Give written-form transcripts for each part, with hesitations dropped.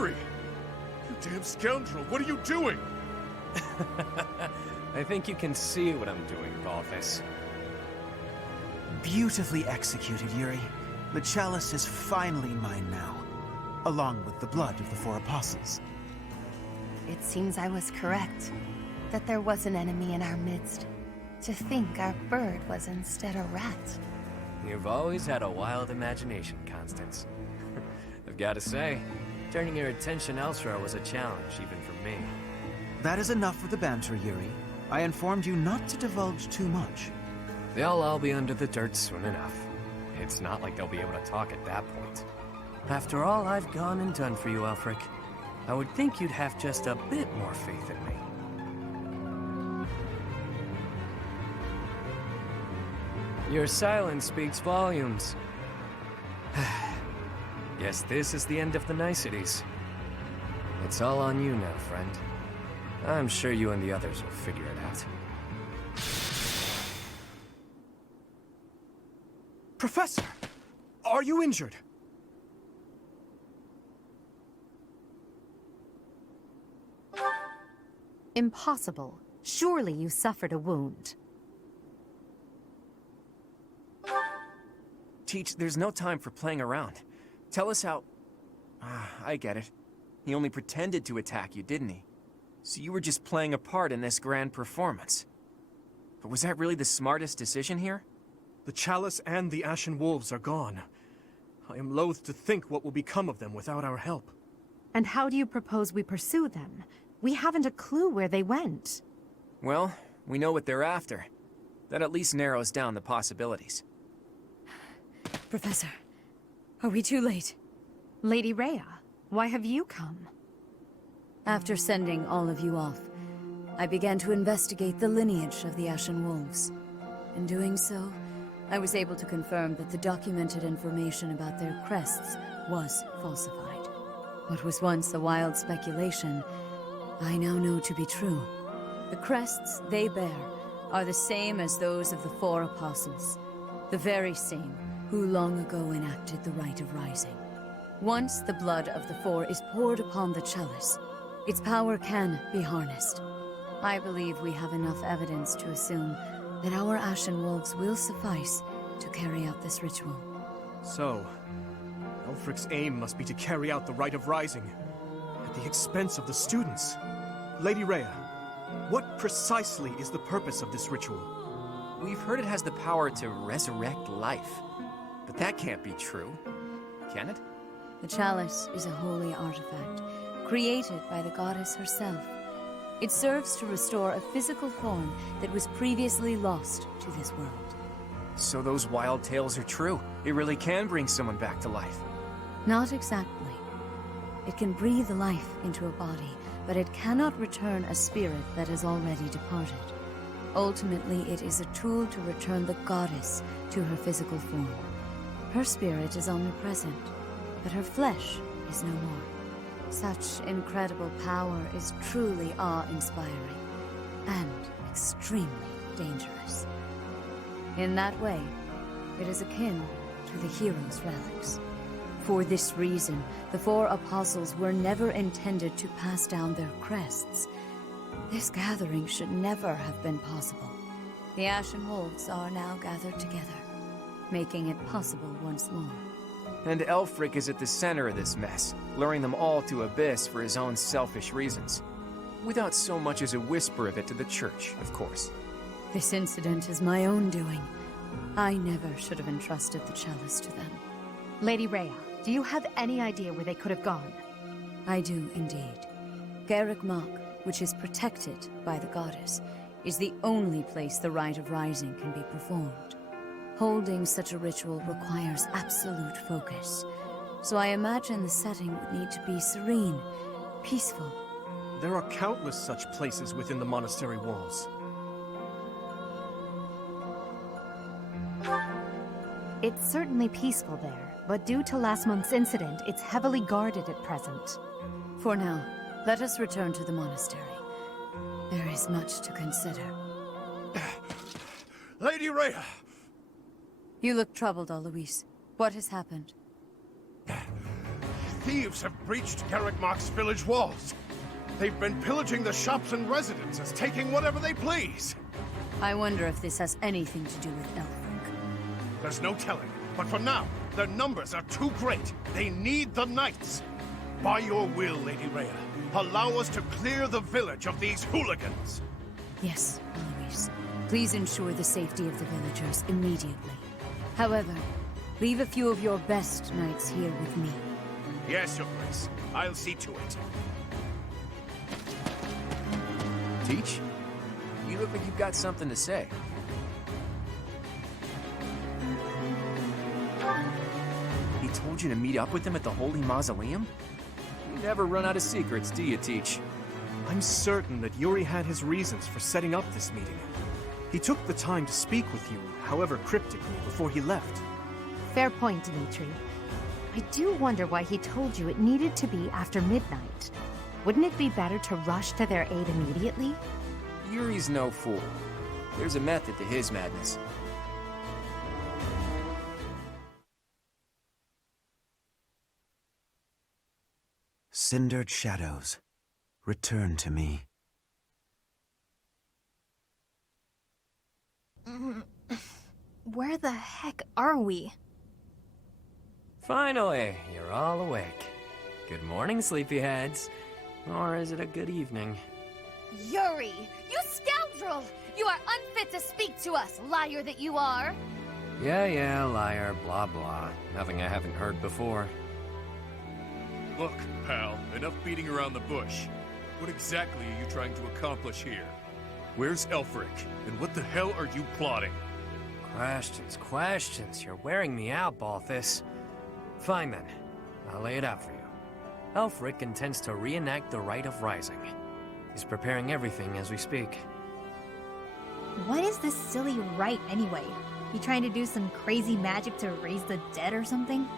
Yuri! You damn scoundrel, what are you doing? I think you can see what I'm doing, Balthus. Beautifully executed, Yuri. The chalice is finally mine now, along with the blood of the 4 apostles. It seems I was correct, that there was an enemy in our midst. To think our bird was instead a rat. You've always had a wild imagination, Constance. I've got to say, turning your attention elsewhere was a challenge, even for me. That is enough for the banter, Yuri. I informed you not to divulge too much. They'll all be under the dirt soon enough. It's not like they'll be able to talk at that point. After all I've gone and done for you, Elfric, I would think you'd have just a bit more faith in me. Your silence speaks volumes. Guess this is the end of the niceties. It's all on you now, friend. I'm sure you and the others will figure it out. Professor! Are you injured? Impossible. Surely you suffered a wound. Teach, there's no time for playing around. Tell us how... I get it. He only pretended to attack you, didn't he? So you were just playing a part in this grand performance. But was that really the smartest decision here? The chalice and the Ashen Wolves are gone. I am loath to think what will become of them without our help. And how do you propose we pursue them? We haven't a clue where they went. Well, we know what they're after. That at least narrows down the possibilities. Professor, are we too late? Lady Rhea, why have you come? After sending all of you off, I began to investigate the lineage of the Ashen Wolves. In doing so, I was able to confirm that the documented information about their crests was falsified. What was once a wild speculation, I now know to be true. The crests they bear are the same as those of the 4 apostles, the very same who long ago enacted the Rite of Rising. Once the blood of the 4 is poured upon the chalice, its power can be harnessed. I believe we have enough evidence to assume that our Ashen Wolves will suffice to carry out this ritual. So, Elfric's aim must be to carry out the Rite of Rising, at the expense of the students. Lady Rhea, what precisely is the purpose of this ritual? We've heard it has the power to resurrect life. But that can't be true, can it? The chalice is a holy artifact, created by the goddess herself. It serves to restore a physical form that was previously lost to this world. So those wild tales are true. It really can bring someone back to life. Not exactly. It can breathe life into a body, but it cannot return a spirit that has already departed. Ultimately, it is a tool to return the goddess to her physical form. Her spirit is omnipresent, but her flesh is no more. Such incredible power is truly awe-inspiring, and extremely dangerous. In that way, it is akin to the hero's relics. For this reason, the 4 apostles were never intended to pass down their crests. This gathering should never have been possible. The Ashen Wolves are now gathered together, making it possible once more. And Elfric is at the center of this mess, luring them all to Abyss for his own selfish reasons. Without so much as a whisper of it to the Church, of course. This incident is my own doing. I never should have entrusted the chalice to them. Lady Rhea, do you have any idea where they could have gone? I do indeed. Garreg Mach, which is protected by the goddess, is the only place the Rite of Rising can be performed. Holding such a ritual requires absolute focus, so I imagine the setting would need to be serene, peaceful. There are countless such places within the monastery walls. It's certainly peaceful there, but due to last month's incident, it's heavily guarded at present. For now, let us return to the monastery. There is much to consider. Lady Rhea! You look troubled, Alois. What has happened? thieves have breached Garrickmark's village walls. They've been pillaging the shops and residences, taking whatever they please. I wonder if this has anything to do with Elfric. There's no telling, but for now, their numbers are too great. They need the knights. By your will, Lady Rhea, allow us to clear the village of these hooligans. Yes, Louise. Please ensure the safety of the villagers immediately. However, leave a few of your best knights here with me. Yes, Your Grace. I'll see to it. Teach? You look like you've got something to say. He told you to meet up with him at the Holy Mausoleum? You never run out of secrets, do you, Teach? I'm certain that Yuri had his reasons for setting up this meeting. He took the time to speak with you, however cryptically, before he left. Fair point, Dimitri. I do wonder why he told you it needed to be after midnight. Wouldn't it be better to rush to their aid immediately? Yuri's no fool. There's a method to his madness. Cindered shadows, return to me. Where the heck are we? Finally, you're all awake. Good morning, sleepyheads. Or is it a good evening? Yuri! You scoundrel! You are unfit to speak to us, liar that you are! Yeah, liar, blah blah. Nothing I haven't heard before. Look, pal, enough beating around the bush. What exactly are you trying to accomplish here? Where's Elfric? And what the hell are you plotting? Questions. You're wearing me out, Balthus. Fine then. I'll lay it out for you. Elfric intends to reenact the Rite of Rising. He's preparing everything as we speak. What is this silly rite anyway? You trying to do some crazy magic to raise the dead or something?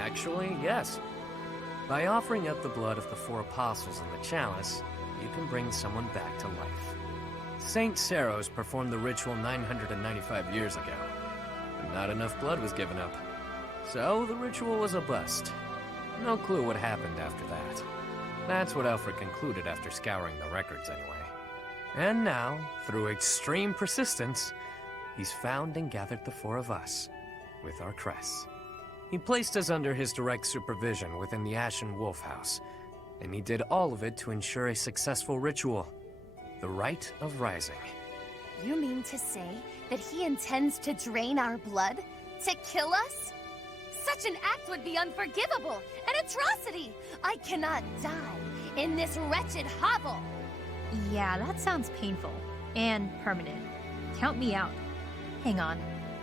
Actually, yes. By offering up the blood of the 4 apostles in the chalice, you can bring someone back to life. Saint Saros performed the ritual 995 years ago, but not enough blood was given up. So the ritual was a bust. No clue what happened after that. That's what Elfric concluded after scouring the records anyway. And now, through extreme persistence, he's found and gathered the 4 of us, with our crests. He placed us under his direct supervision within the Ashen Wolf House, and he did all of it to ensure a successful ritual. The Rite of Rising. You mean to say that he intends to drain our blood? To kill us? Such an act would be unforgivable, an atrocity! I cannot die in this wretched hovel! Yeah, that sounds painful. And permanent. Count me out. Hang on.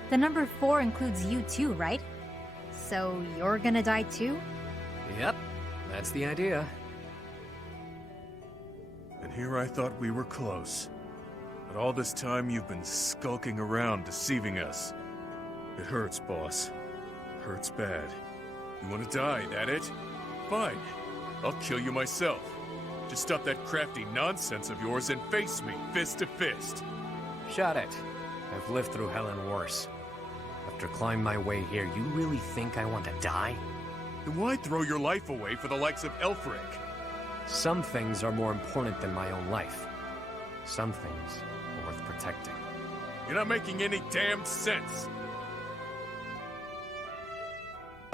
The number 4 includes you too, right? So you're gonna die too? Yep, that's the idea. And here I thought we were close. But all this time you've been skulking around, deceiving us. It hurts, boss. Hurts bad. You want to die, that it? Fine. I'll kill you myself. Just stop that crafty nonsense of yours and face me, fist to fist. Shut it. I've lived through hell and worse. After climbing my way here, you really think I want to die? Then why throw your life away for the likes of Elfric? Some things are more important than my own life. Some things are worth protecting. You're not making any damned sense.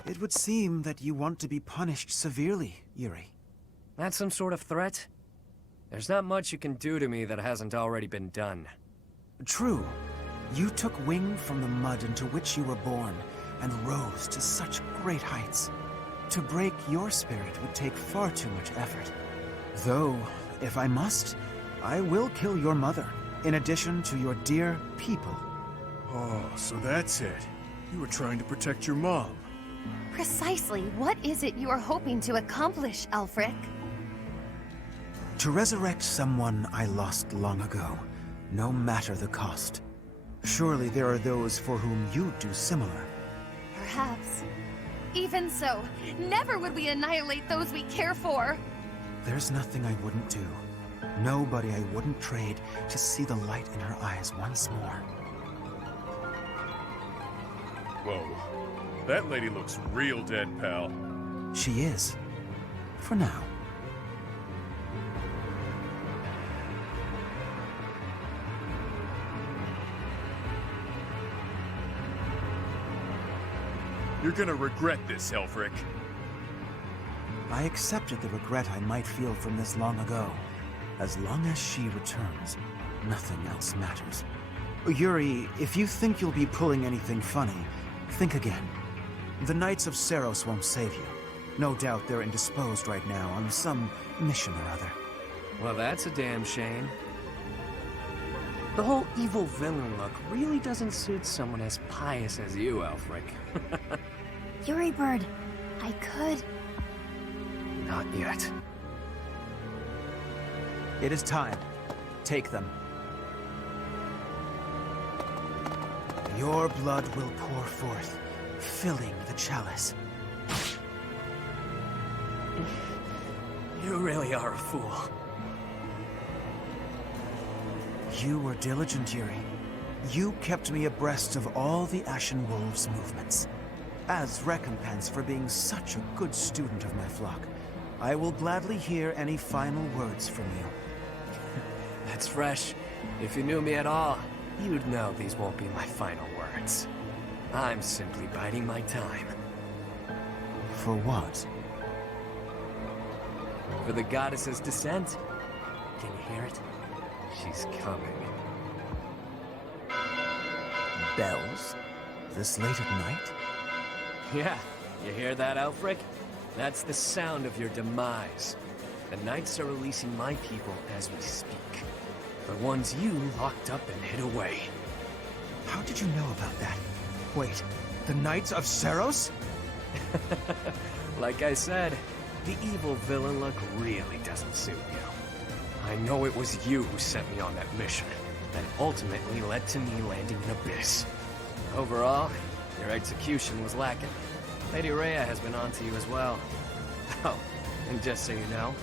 It would seem that you want to be punished severely, Yuri. That's some sort of threat? There's not much you can do to me that hasn't already been done. True. You took wing from the mud into which you were born, and rose to such great heights. To break your spirit would take far too much effort. Though, if I must, I will kill your mother, in addition to your dear people. Oh, so that's it. You were trying to protect your mom. Precisely what is it you are hoping to accomplish, Elfric? To resurrect someone I lost long ago, no matter the cost. Surely there are those for whom you'd do similar. Perhaps. Even so, never would we annihilate those we care for. There's nothing I wouldn't do. Nobody I wouldn't trade to see the light in her eyes once more. Whoa. That lady looks real dead, pal. She is. For now. You're gonna regret this, Elfric. I accepted the regret I might feel from this long ago. As long as she returns, nothing else matters. Yuri, if you think you'll be pulling anything funny, think again. The Knights of Seiros won't save you. No doubt they're indisposed right now on some mission or other. Well, that's a damn shame. The whole evil villain look really doesn't suit someone as pious as you, Elfric. Yuri Bird, I could... Not yet. It is time. Take them. Your blood will pour forth, filling the chalice. You really are a fool. You were diligent, Yuri. You kept me abreast of all the Ashen Wolves' movements. As recompense for being such a good student of my flock, I will gladly hear any final words from you. That's fresh. If you knew me at all, you'd know these won't be my final words. I'm simply biding my time. For what? For the goddess's descent. Can you hear it? She's coming. Bells? This late at night? Yeah, you hear that, Elfric? That's the sound of your demise. The Knights are releasing my people as we speak. The ones you locked up and hid away. How did you know about that? Wait, the Knights of Seiros? Like I said, the evil villain look really doesn't suit you. I know it was you who sent me on that mission, that ultimately led to me landing in Abyss. Overall, your execution was lacking. Lady Rhea has been on to you as well. Oh, and just so you know,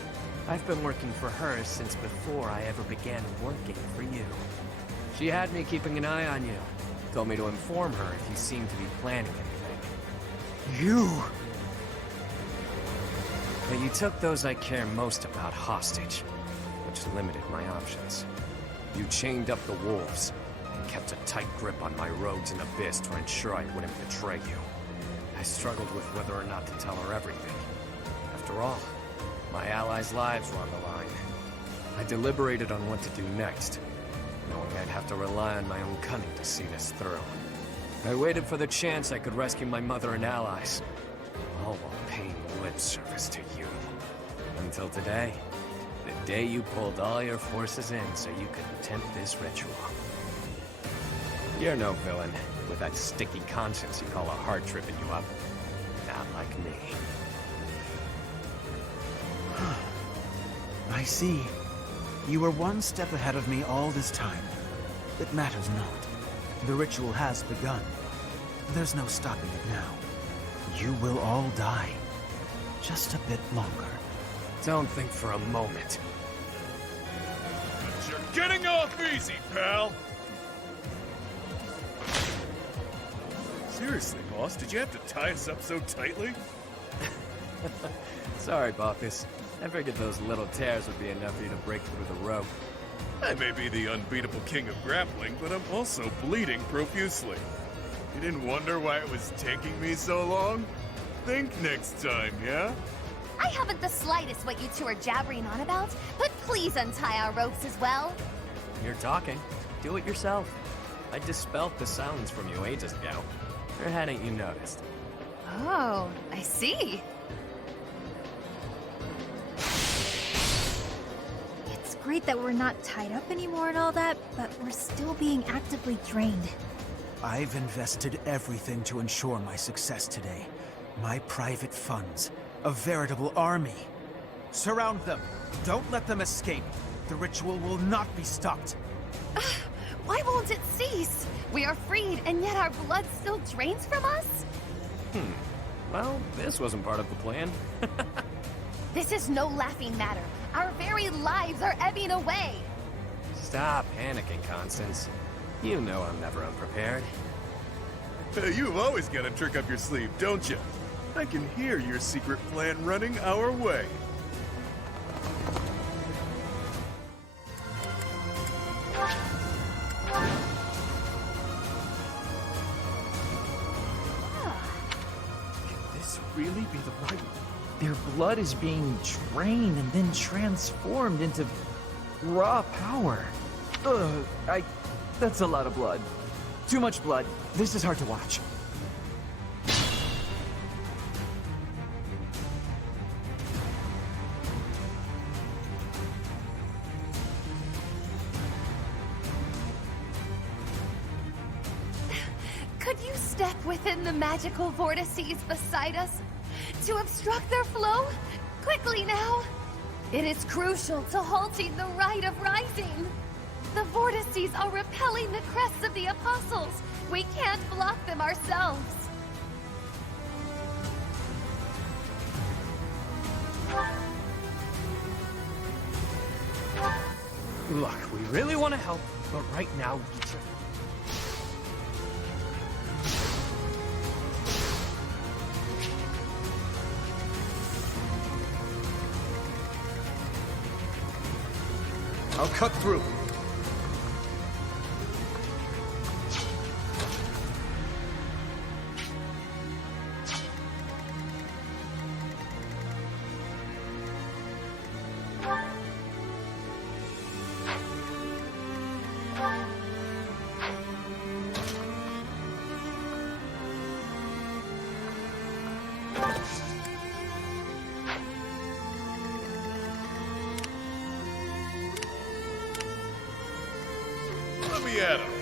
I've been working for her since before I ever began working for you. She had me keeping an eye on you. Told me to inform her if you seemed to be planning anything. You! But you took those I care most about hostage, which limited my options. You chained up the wolves, and kept a tight grip on my rogues in Abyss to ensure I wouldn't betray you. I struggled with whether or not to tell her everything. After all, my allies' lives were on the line. I deliberated on what to do next, knowing I'd have to rely on my own cunning to see this through. I waited for the chance I could rescue my mother and allies, all while paying lip service to you. Until today, the day you pulled all your forces in so you could attempt this ritual. You're no villain, with that sticky conscience you call a heart tripping you up. Not like me. I see. You were one step ahead of me all this time. It matters not. The ritual has begun. There's no stopping it now. You will all die. Just a bit longer. Don't think for a moment. But you're getting off easy, pal! Seriously, boss, did you have to tie us up so tightly? Sorry, Balthus. I figured those little tears would be enough for you to break through the rope. I may be the unbeatable king of grappling, but I'm also bleeding profusely. You didn't wonder why it was taking me so long? Think next time, yeah? I haven't the slightest what you two are jabbering on about, but please untie our ropes as well. You're talking. Do it yourself. I dispelled the sounds from you ages ago. Or hadn't you noticed? Oh, I see. It's great that we're not tied up anymore and all that, but we're still being actively drained. I've invested everything to ensure my success today. My private funds. A veritable army. Surround them. Don't let them escape. The ritual will not be stopped. Why won't it cease? We are freed, and yet our blood still drains from us? Well, this wasn't part of the plan. This is no laughing matter. Our very lives are ebbing away. Stop panicking, Constance. You know I'm never unprepared. You've always got a trick up your sleeve, don't you? I can hear your secret plan running our way. Can this really be the right? Their blood is being drained and then transformed into raw power. That's a lot of blood. Too much blood. This is hard to watch. Could you step within the magical vortices beside us to obstruct their flow? Quickly now! It is crucial to halting the rite of rising. The vortices are repelling the crests of the apostles. We can't block them ourselves. Look, we really want to help, but right now, I'll cut through. Let me at him.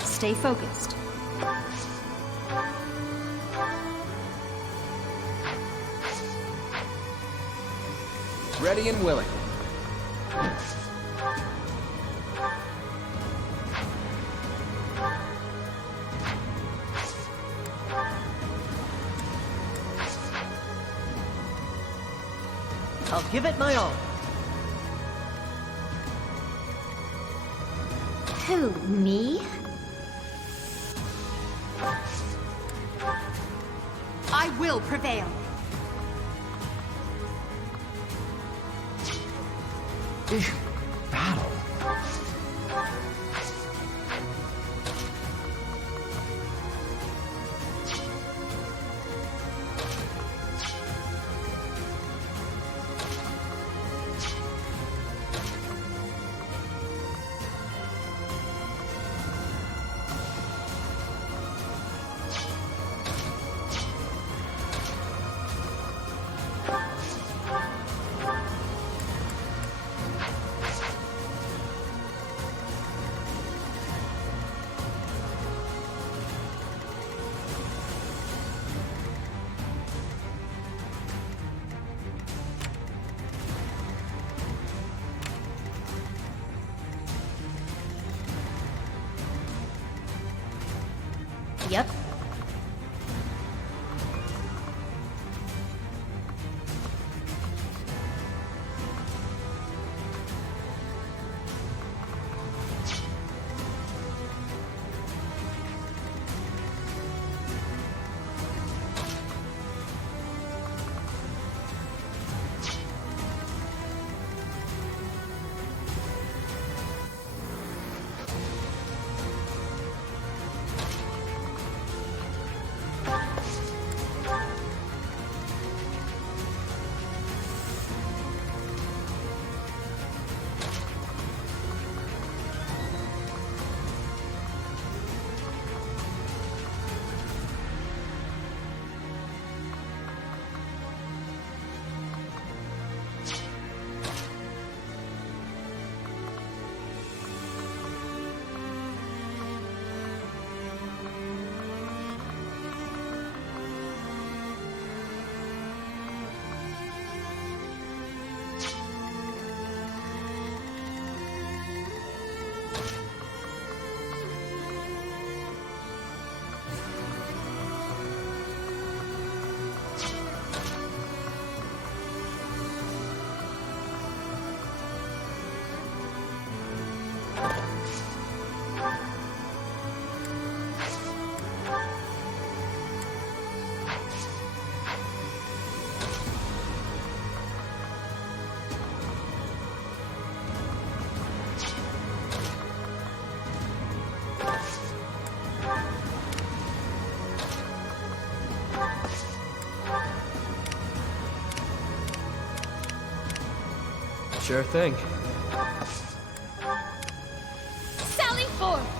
Stay focused. Ready and willing. I'll give it my all. Who, me? I will prevail. Battle. Yep. Sure thing. Sally forth!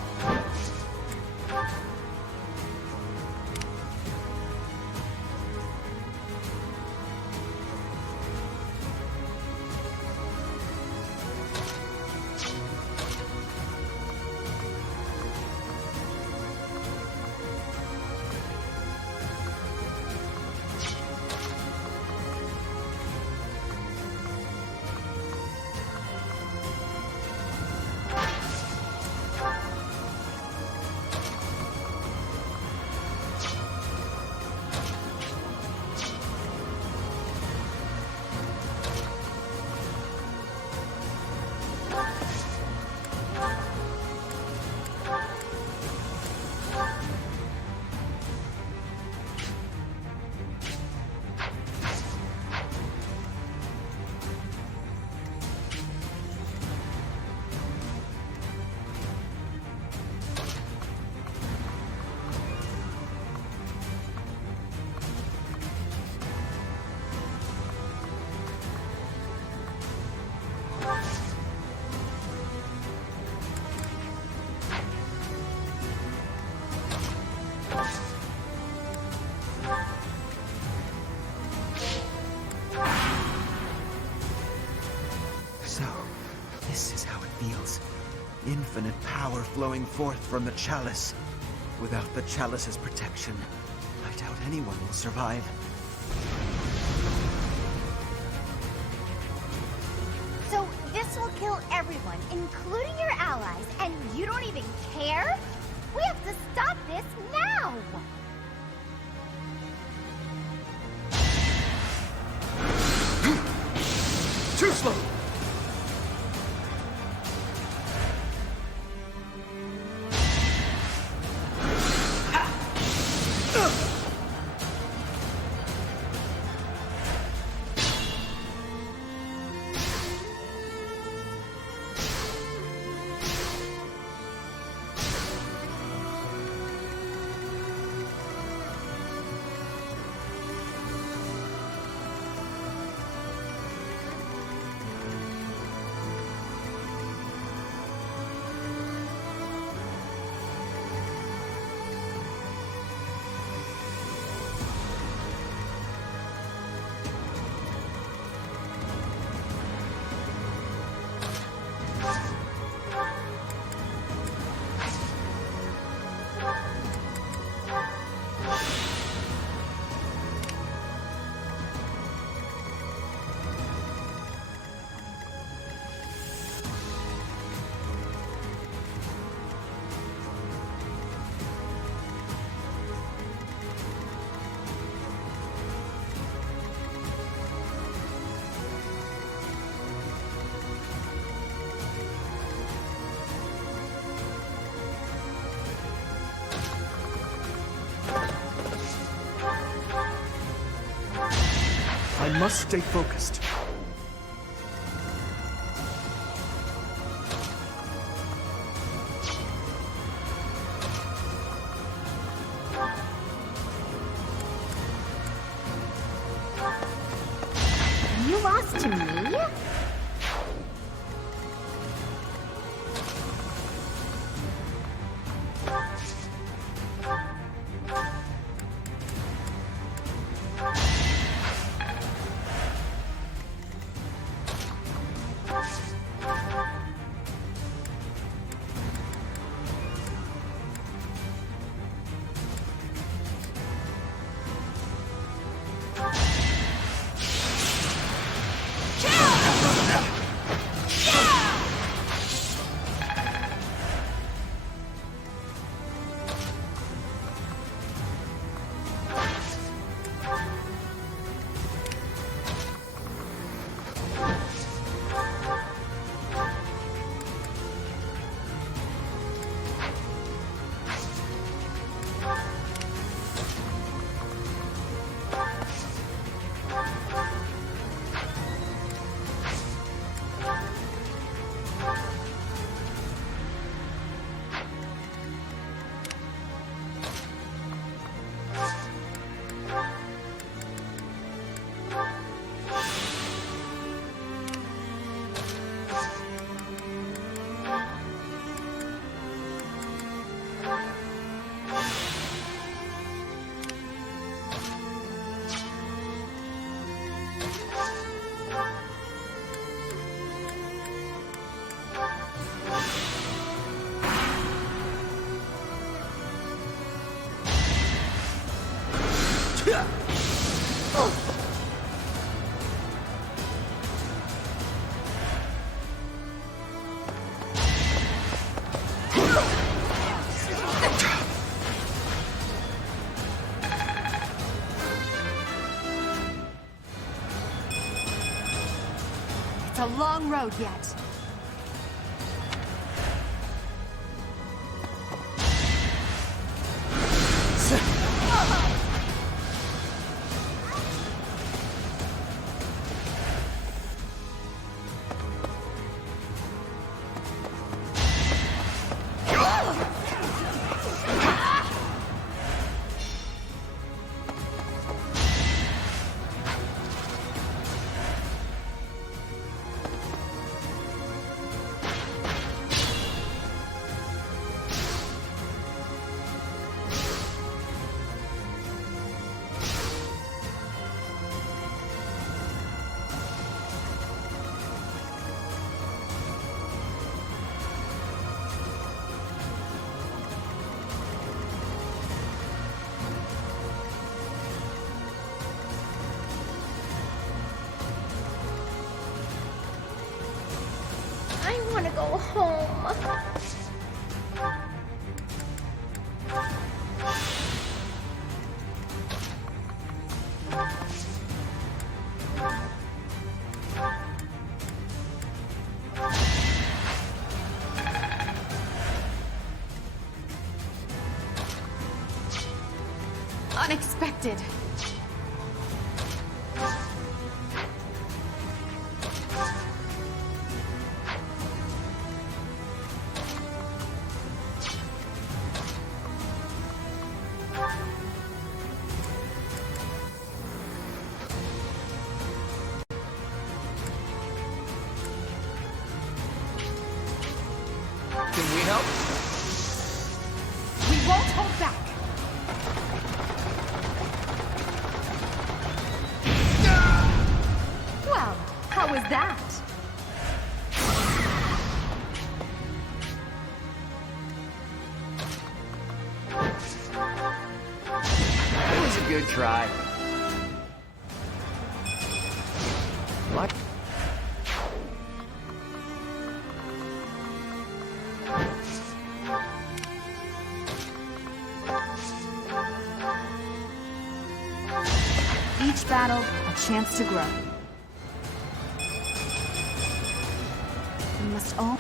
So, this is how it feels. Infinite power flowing forth from the chalice. Without the chalice's protection, I doubt anyone will survive. So this will kill everyone, including your allies, and you don't even care? We have to stop this now! Too slow! I must stay focused. You lost to me? It's a long road yet. I want to go home. Unexpected. Can we help? We won't hold back. Well, how was that? It was a good try. What? Each battle, a chance to grow. We must all...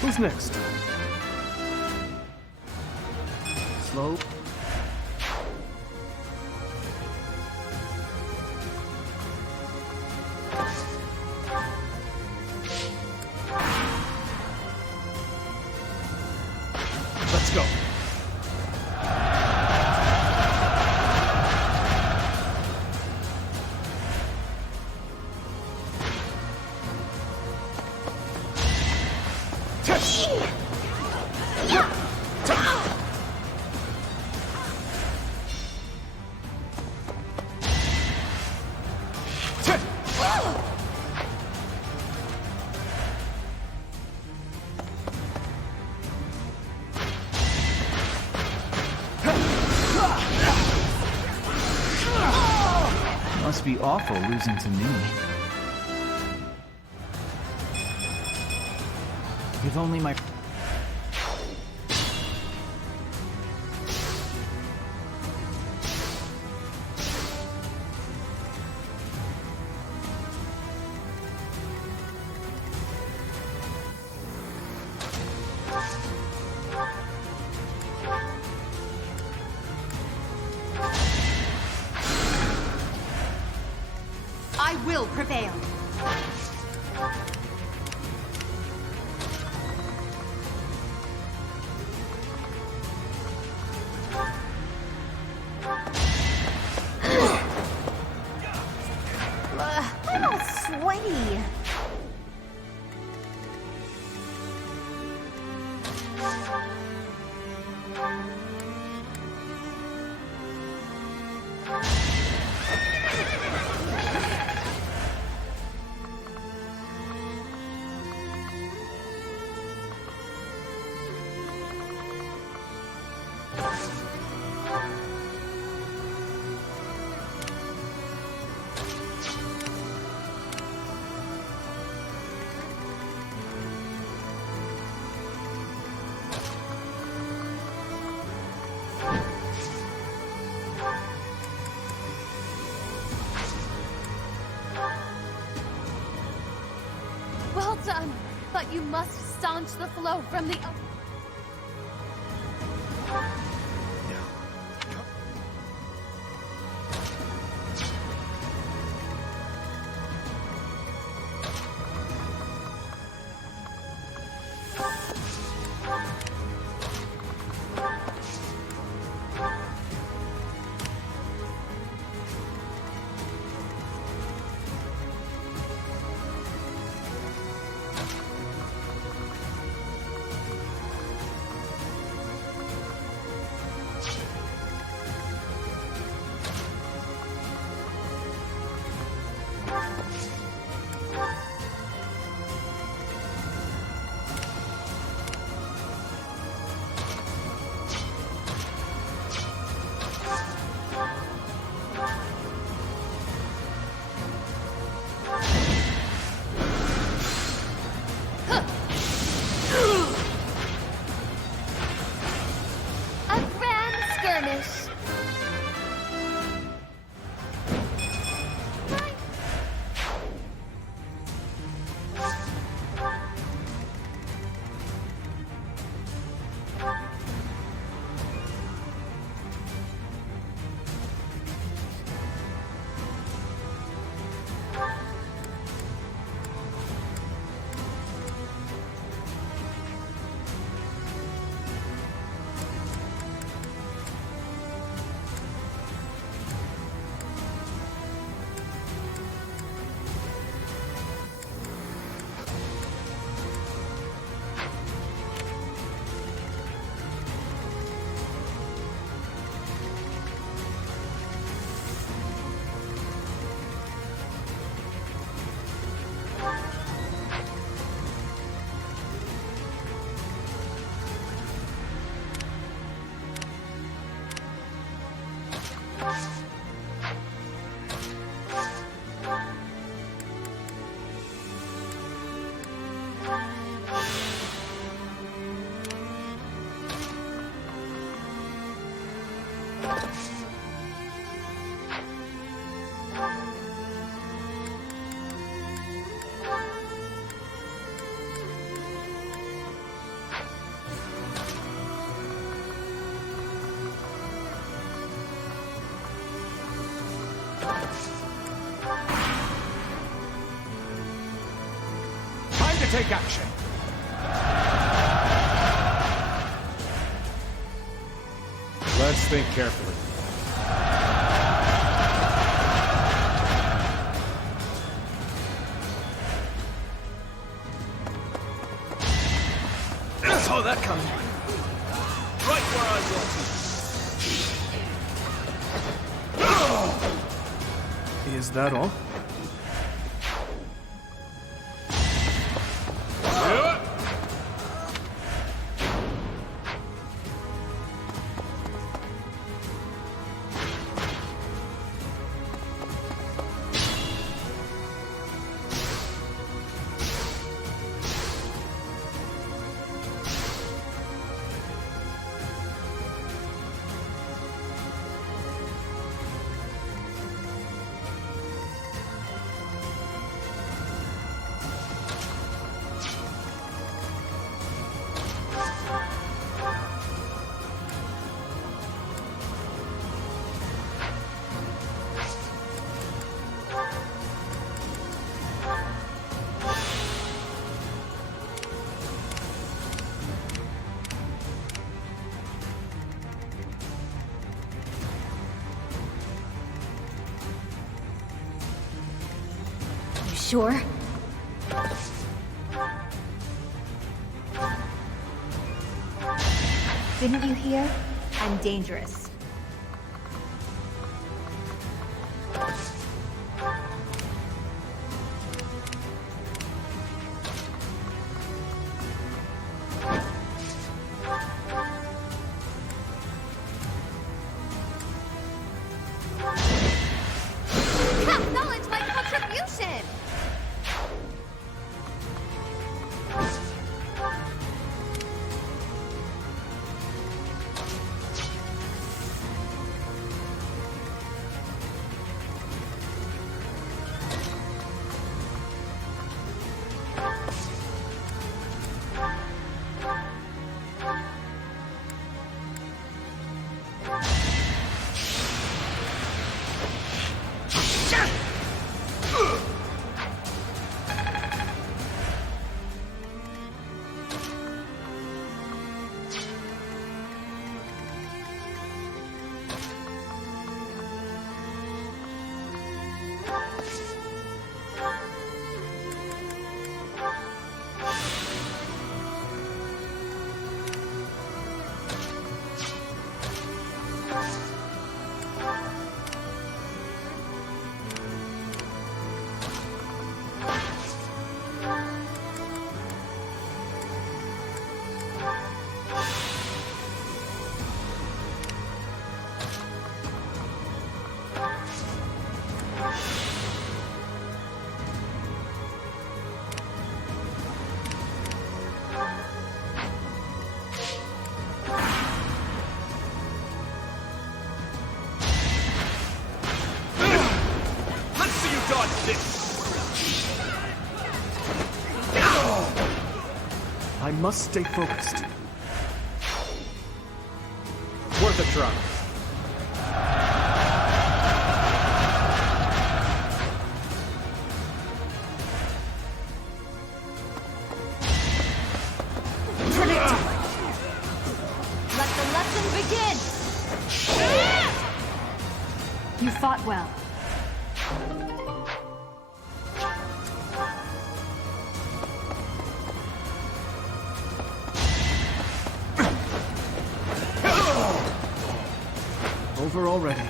Who's next? Slow. Let's go. Must be awful losing to me. If only my... I will prevail. done, but you must staunch the flow from the... Time to take action. Let's think carefully. I saw that coming. Right where I was. Is that all? Sure. Didn't you hear? I'm dangerous. Acknowledge my contribution! I must stay focused. Worth a try. Let the lesson begin! You fought well. Over already.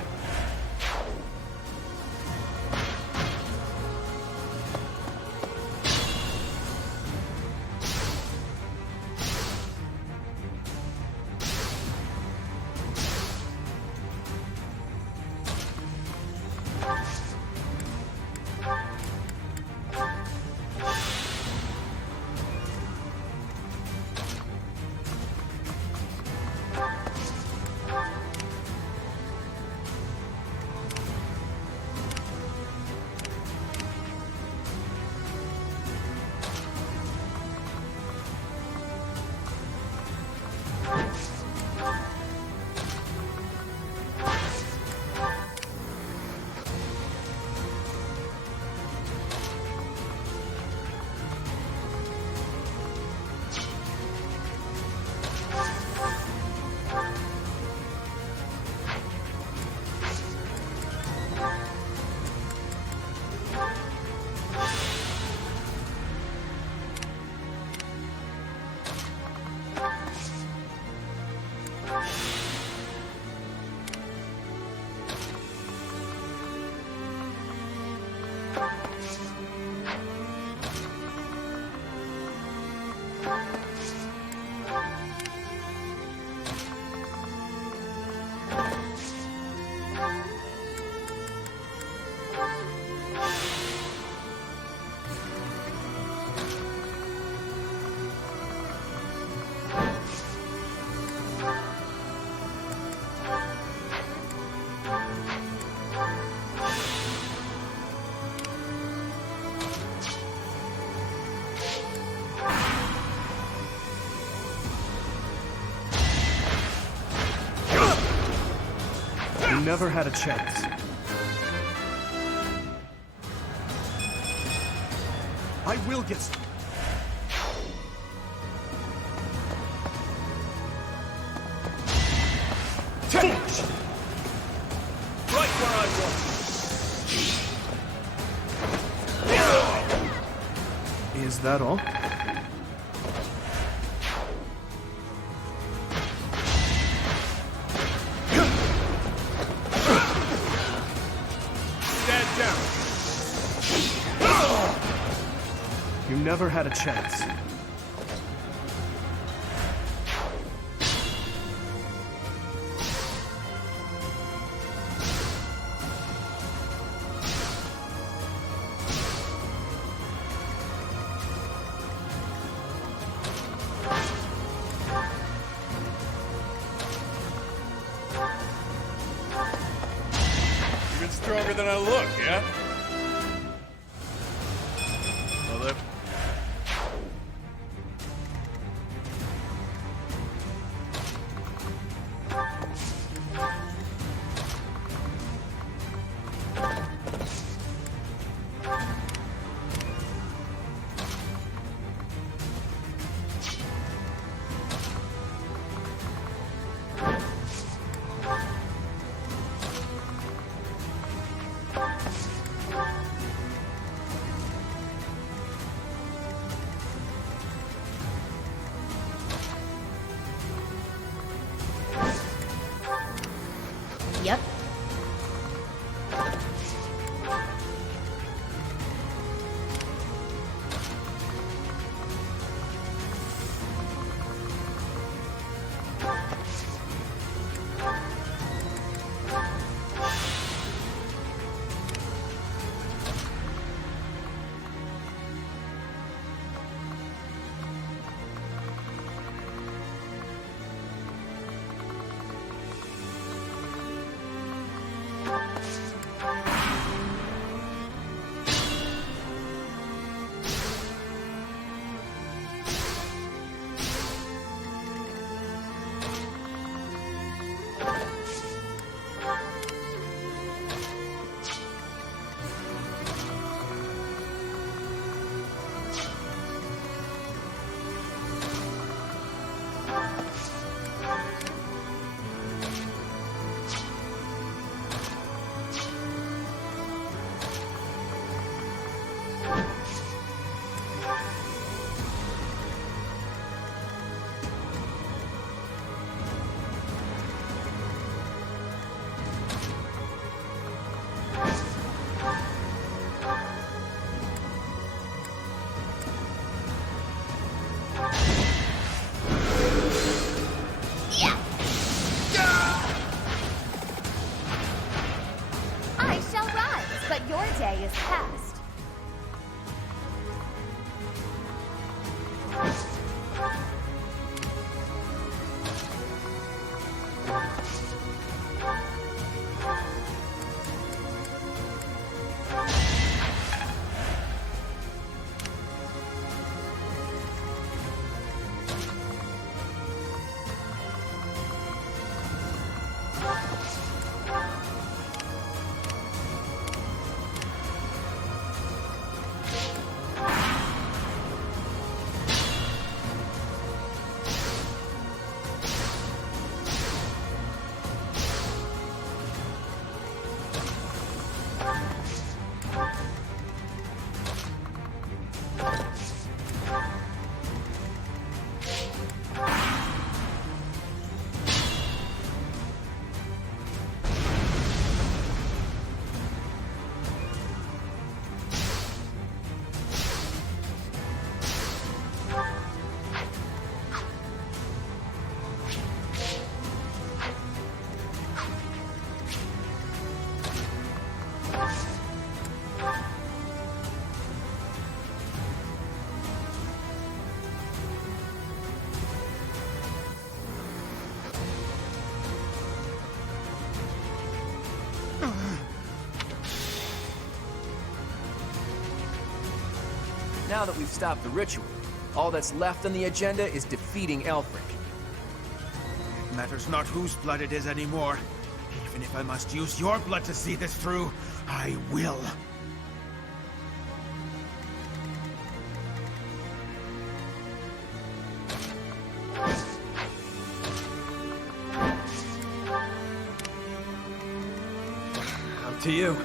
You never had a chance. I will get... Finish! Right where I was. Is that all? Stand down. You never had a chance. Even stronger than I look, yeah? Well, that... Now that we've stopped the ritual, all that's left on the agenda is defeating Elfric. It matters not whose blood it is anymore. Even if I must use your blood to see this through, I will. Up to you.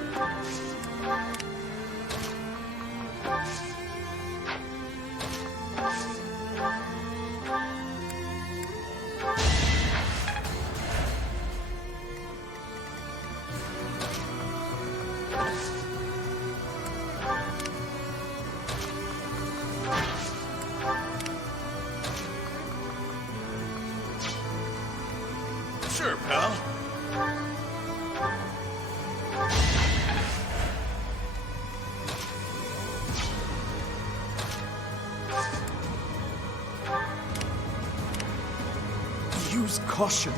Sure, pal. Use caution.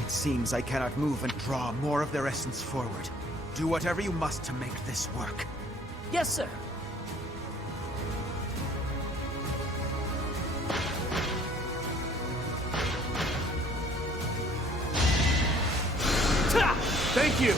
It seems I cannot move and draw more of their essence forward. Do whatever you must to make this work. Yes, sir. Thank you!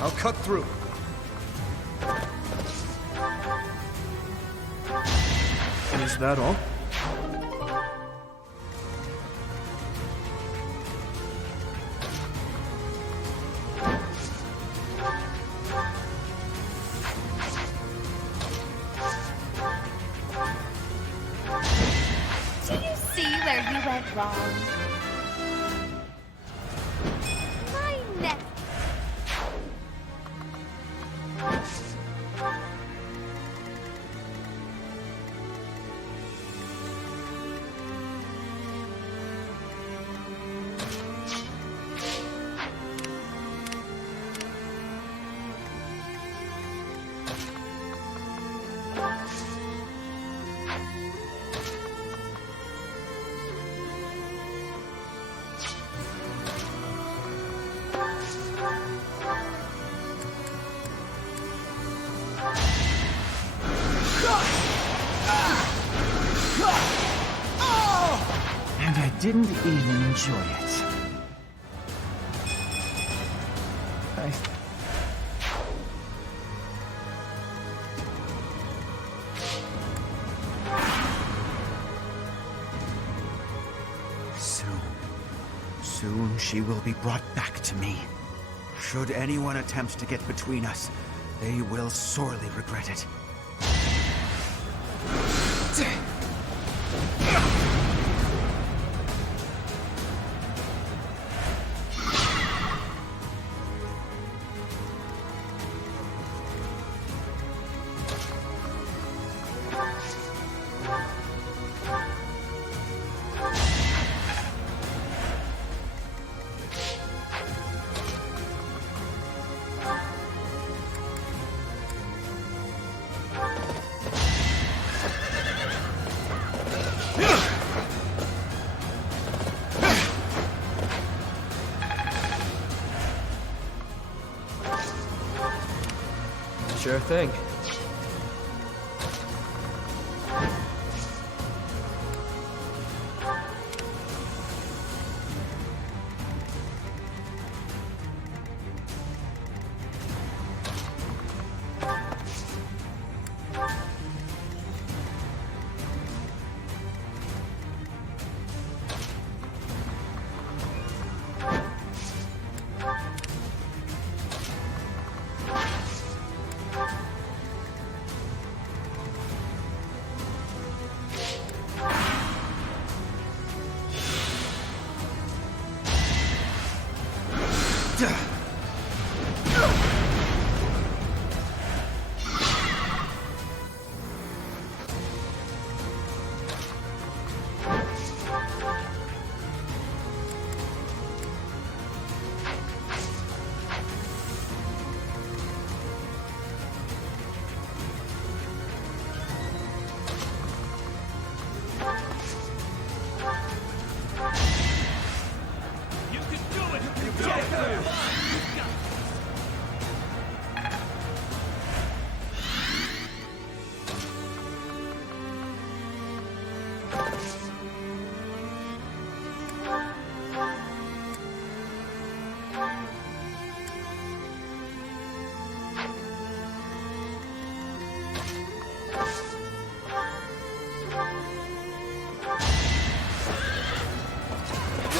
I'll cut through. Is that all? Do you see where you went wrong? My neck. And I didn't even enjoy it. Soon she will be brought back to me. Should anyone attempt to get between us, they will sorely regret it. Sure thing.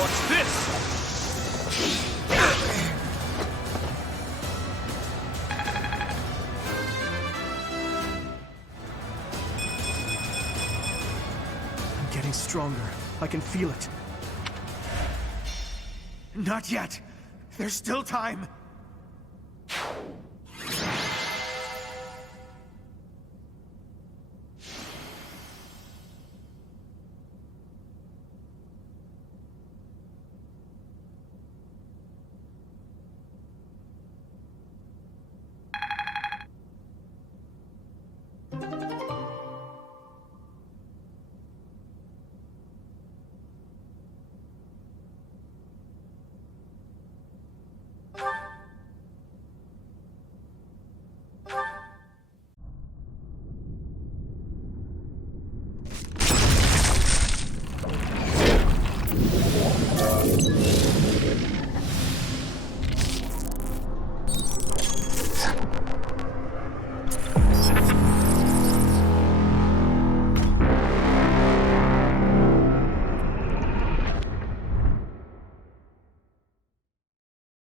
What's this? I'm getting stronger. I can feel it. Not yet. There's still time.